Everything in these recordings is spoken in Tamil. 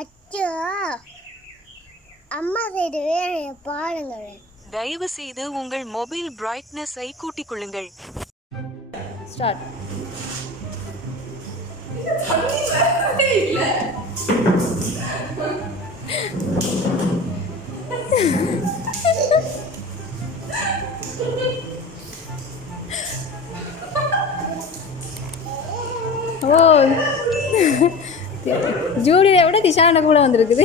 அச்சோ அம்மா செய்த வேலையை பாருங்கள். தயவு செய்து உங்கள் மொபைல் பிரைட்னஸை கூட்டிக் கொள்ளுங்கள். ஸ்டார்ட். ஓ ஜூலியை விட திஷான கூட வந்திருக்குது.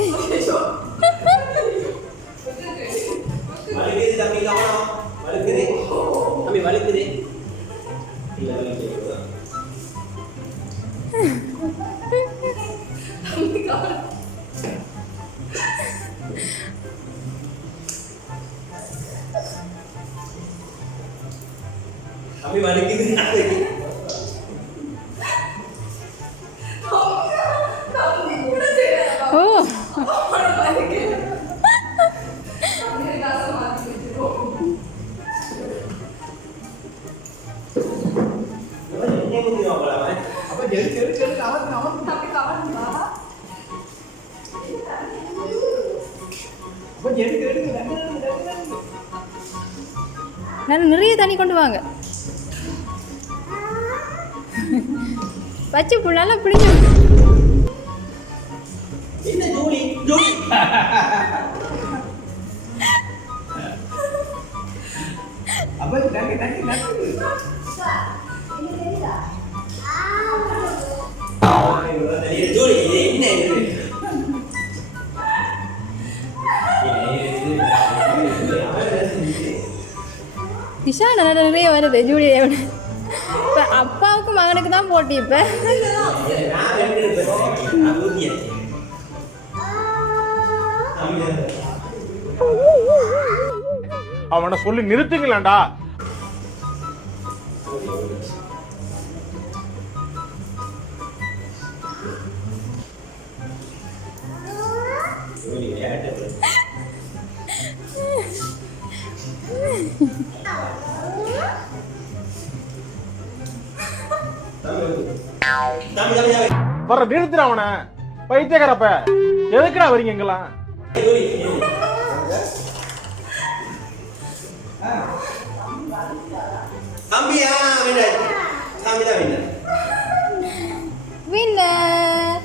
ஓ நான் நிறைய தண்ணி கொண்டு வாங்க. பச்சை புள்ளால பிடிக்கும். திஷா நிறைய வருது ஜூலியை விட. இப்போ அப்பாவுக்கு மகனுக்கு தான் போட்டி. இப்போ அவனை சொல்லி நிறுத்துங்களேன்டா. வர நிறுத்துற அவனை. பைத்தியக்காரப்ப எதுக்குடா வரீங்க எங்கெல்லாம்? வின்னர்.